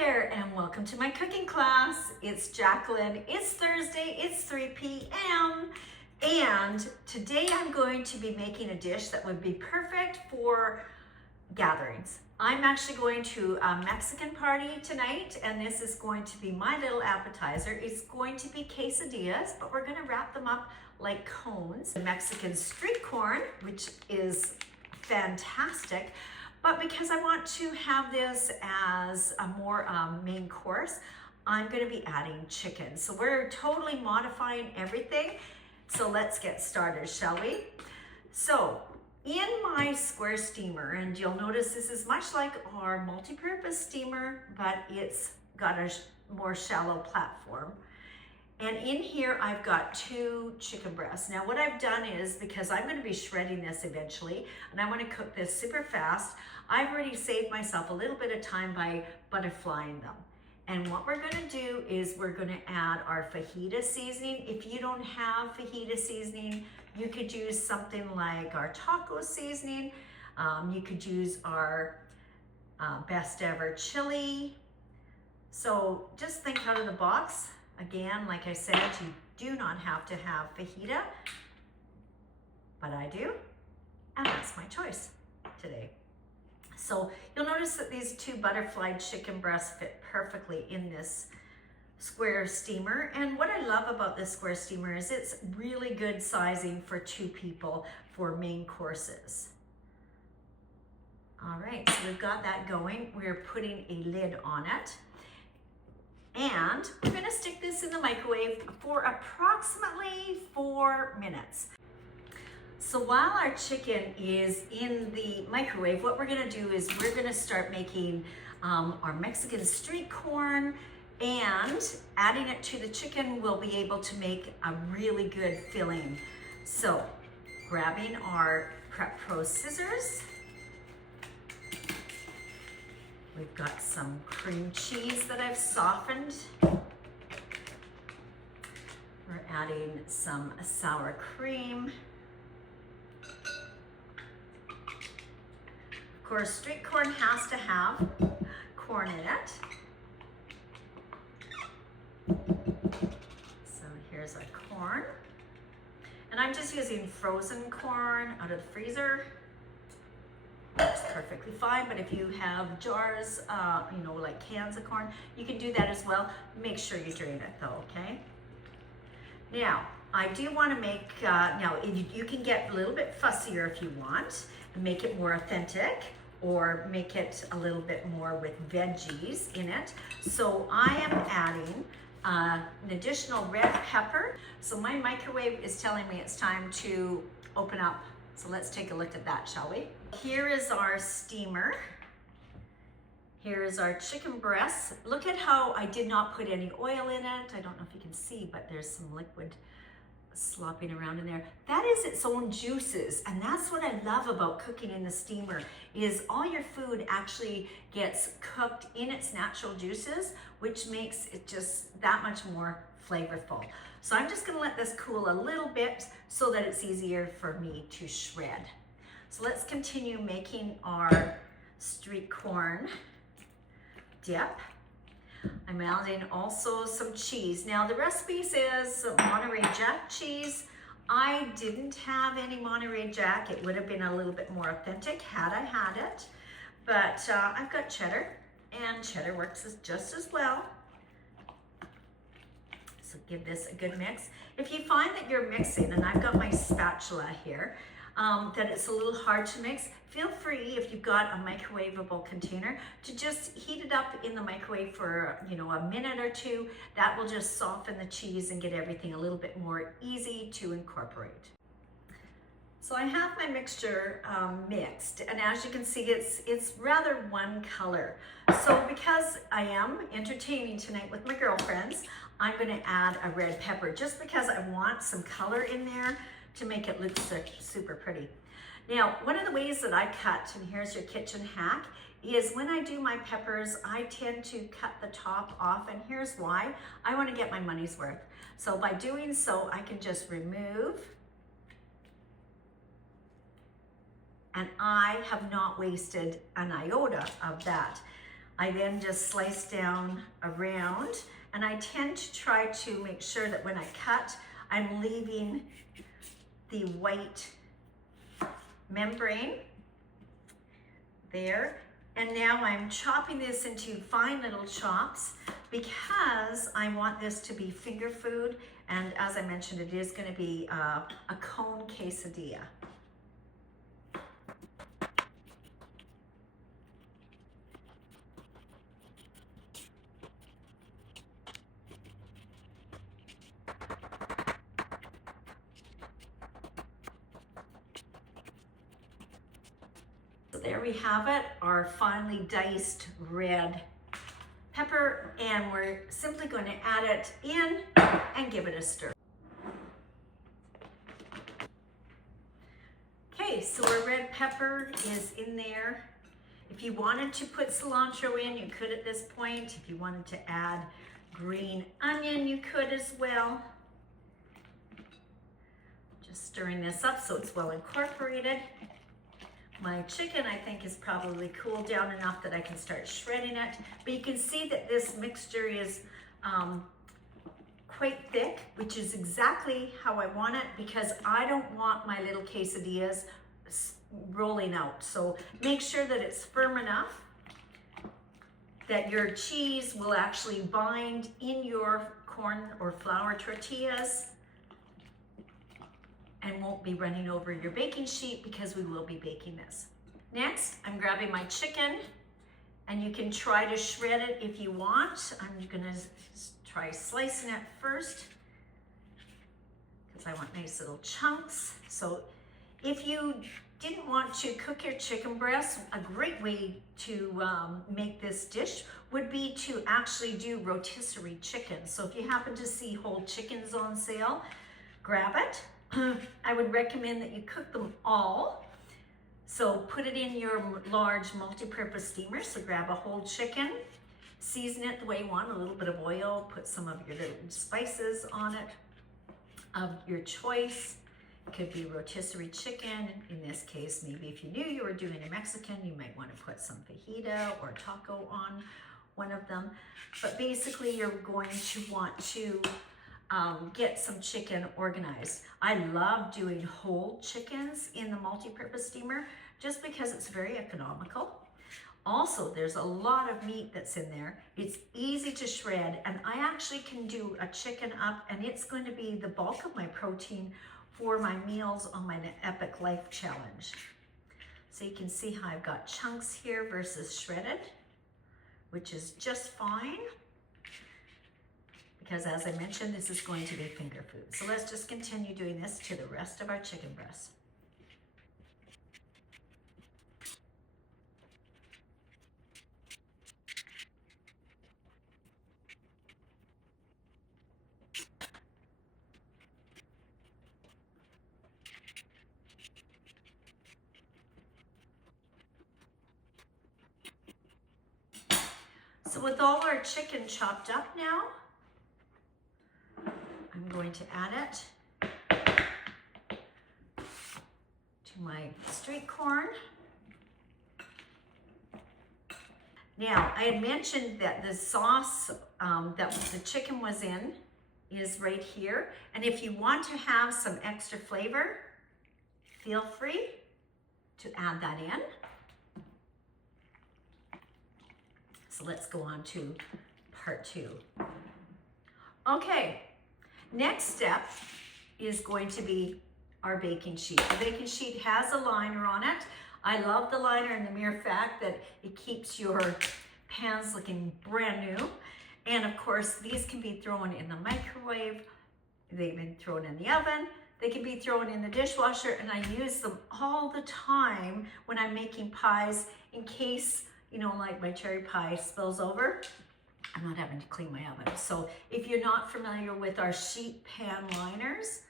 there and welcome to my cooking class. It's Jacqueline. It's Thursday, it's 3 p.m. and today I'm going to be making a dish that would be perfect for gatherings. I'm actually going to a Mexican party tonight and this is going to be my little appetizer. It's going to be quesadillas, but we're going to wrap them up like cones. The Mexican street corn, which is fantastic. But because I want to have this as a more main course, I'm going to be adding chicken. So we're totally modifying everything. So let's get started, shall we? So in my square steamer, and you'll notice this is much like our multi-purpose steamer, but it's got a more shallow platform. And in here, I've got 2 chicken breasts. Now what I've done is, because I'm gonna be shredding this eventually, and I wanna cook this super fast, I've already saved myself a little bit of time by butterflying them. And what we're gonna do is we're gonna add our fajita seasoning. If you don't have fajita seasoning, you could use something like our taco seasoning. You could use our best ever chili. So just think out of the box. Again, like I said, you do not have to have fajita, but I do, and that's my choice today. So you'll notice that these 2 butterfly chicken breasts fit perfectly in this square steamer. And what I love about this square steamer is it's really good sizing for 2 people for main courses. All right, so we've got that going. We're putting a lid on it. And we're gonna stick this in the microwave for approximately 4 minutes. So while our chicken is in the microwave, what we're gonna do is we're gonna start making our Mexican street corn, and adding it to the chicken will be able to make a really good filling. So grabbing our Prep Pro scissors, we've got some cream cheese that I've softened. We're adding some sour cream. Of course, street corn has to have corn in it. So here's our corn. And I'm just using frozen corn out of the freezer. That's perfectly fine, but if you have jars, you know, like cans of corn, you can do that as well. Make sure you drain it though, okay? Now, I do want to make, now you can get a little bit fussier if you want, and make it more authentic, or make it a little bit more with veggies in it. So I am adding an additional red pepper. So my microwave is telling me it's time to open up. So let's take a look at that, shall we? Here is our steamer. Here is our chicken breasts. Look at how I did not put any oil in it. I don't know if you can see, but there's some liquid slopping around in there. That is its own juices, and that's what I love about cooking in the steamer, is all your food actually gets cooked in its natural juices, which makes it just that much more flavorful. So I'm just gonna let this cool a little bit so that it's easier for me to shred. So let's continue making our street corn dip. I'm adding also some cheese. Now the recipe says Monterey Jack cheese. I didn't have any Monterey Jack. It would have been a little bit more authentic had I had it. But I've got cheddar, and cheddar works just as well. So give this a good mix. If you find that you're mixing, and I've got my spatula here, that it's a little hard to mix, feel free, if you've got a microwavable container, to just heat it up in the microwave for, you know, a minute or 2. That will just soften the cheese and get everything a little bit more easy to incorporate. So I have my mixture mixed, and as you can see, it's rather one color. So because I am entertaining tonight with my girlfriends, I'm gonna add a red pepper just because I want some color in there to make it look super pretty. Now, one of the ways that I cut, and here's your kitchen hack, is when I do my peppers, I tend to cut the top off, and here's why. I want to get my money's worth. So by doing so, I can just remove, and I have not wasted an iota of that. I then just slice down around, and I tend to try to make sure that when I cut, I'm leaving the white membrane there. And now I'm chopping this into fine little chops because I want this to be finger food. And as I mentioned, it is going to be a cone quesadilla. So there we have it, our finely diced red pepper, and we're simply going to add it in and give it a stir. Okay, so our red pepper is in there. If you wanted to put cilantro in, you could at this point. If you wanted to add green onion, you could as well. Just stirring this up so it's well incorporated. My chicken, I think, is probably cooled down enough that I can start shredding it. But you can see that this mixture is quite thick, which is exactly how I want it because I don't want my little quesadillas rolling out. So make sure that it's firm enough that your cheese will actually bind in your corn or flour tortillas and won't be running over your baking sheet because we will be baking this. Next, I'm grabbing my chicken, and you can try to shred it if you want. I'm gonna try slicing it first because I want nice little chunks. So if you didn't want to cook your chicken breast, a great way to make this dish would be to actually do rotisserie chicken. So if you happen to see whole chickens on sale, grab it. I would recommend that you cook them all. So put it in your large multi-purpose steamer. So grab a whole chicken, season it the way you want, a little bit of oil, put some of your little spices on it of your choice. It could be rotisserie chicken. In this case, maybe if you knew you were doing a Mexican, you might want to put some fajita or taco on one of them. But basically you're going to want to get some chicken organized. I love doing whole chickens in the multi-purpose steamer just because it's very economical. Also, there's a lot of meat that's in there. It's easy to shred, and I actually can do a chicken up, and it's going to be the bulk of my protein for my meals on my Epic Life Challenge. So you can see how I've got chunks here versus shredded, which is just fine. Because as I mentioned, this is going to be finger food. So let's just continue doing this to the rest of our chicken breasts. So with all our chicken chopped up now, I'm going to add it to my street corn. Now, I had mentioned that the sauce that the chicken was in is right here. And if you want to have some extra flavor, feel free to add that in. So let's go on to part 2. Okay. Next step is going to be our baking sheet. The baking sheet has a liner on it. I love the liner and the mere fact that it keeps your pans looking brand new. And of course, these can be thrown in the microwave. They've been thrown in the oven. They can be thrown in the dishwasher, and I use them all the time when I'm making pies in case, you know, like my cherry pie spills over. I'm not having to clean my oven. So if you're not familiar with our sheet pan liners,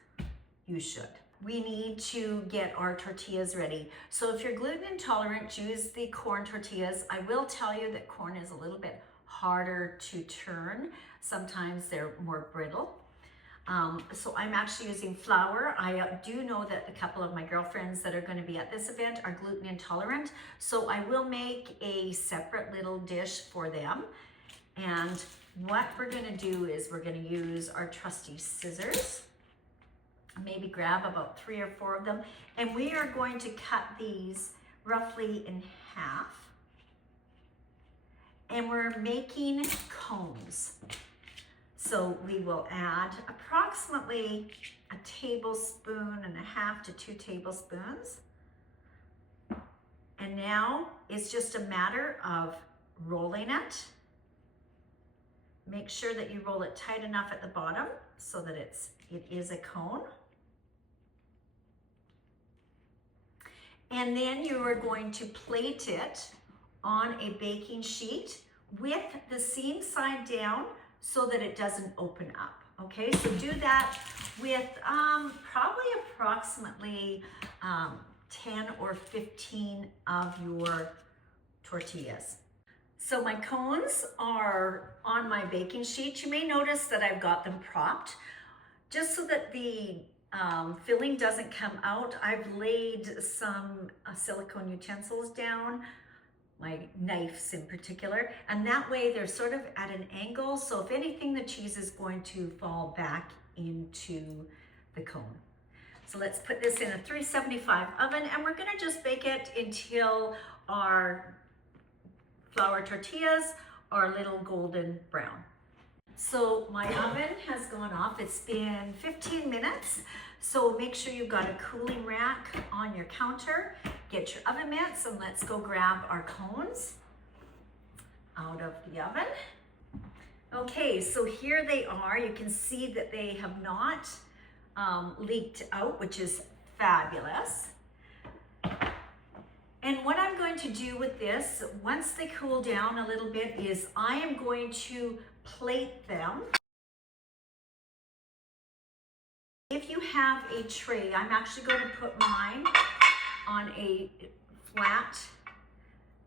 you should. We need to get our tortillas ready. So if you're gluten intolerant, use the corn tortillas. I will tell you that corn is a little bit harder to turn. Sometimes they're more brittle. So I'm actually using flour. I do know that a couple of my girlfriends that are going to be at this event are gluten intolerant, so I will make a separate little dish for them. And what we're going to do is we're going to use our trusty scissors, maybe grab about 3 or 4 of them, and we are going to cut these roughly in half. And we're making cones. So we will add approximately 1.5 tablespoons to 2 tablespoons. And now it's just a matter of rolling it. Make sure that you roll it tight enough at the bottom so that it is a cone. And then you are going to plate it on a baking sheet with the seam side down so that it doesn't open up. Okay, so do that with probably approximately 10 or 15 of your tortillas. So my cones are on my baking sheet. You may notice that I've got them propped just so that the filling doesn't come out. I've laid some silicone utensils down, my knives in particular, and that way they're sort of at an angle, so if anything, the cheese is going to fall back into the cone. So let's put this in a 375 oven, and we're gonna just bake it until our flour tortillas are a little golden brown. So my oven has gone off. It's been 15 minutes. So make sure you've got a cooling rack on your counter. Get your oven mitts and let's go grab our cones out of the oven. Okay, so here they are. You can see that they have not leaked out, which is fabulous. And what I'm going to do with this, once they cool down a little bit, is I am going to plate them. If you have a tray, I'm actually going to put mine on a flat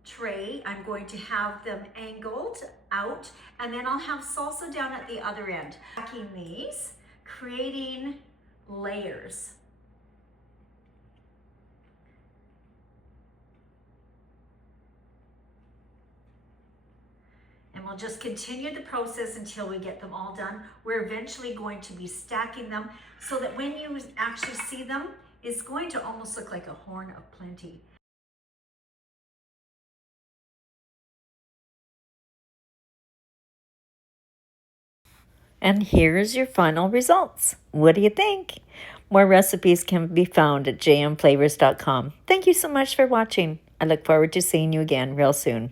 tray. I'm going to have them angled out, and then I'll have salsa down at the other end. Stacking these, creating layers. And we'll just continue the process until we get them all done. We're eventually going to be stacking them so that when you actually see them, it's going to almost look like a horn of plenty. And here's your final results. What do you think? More recipes can be found at jmflavors.com. Thank you so much for watching. I look forward to seeing you again real soon.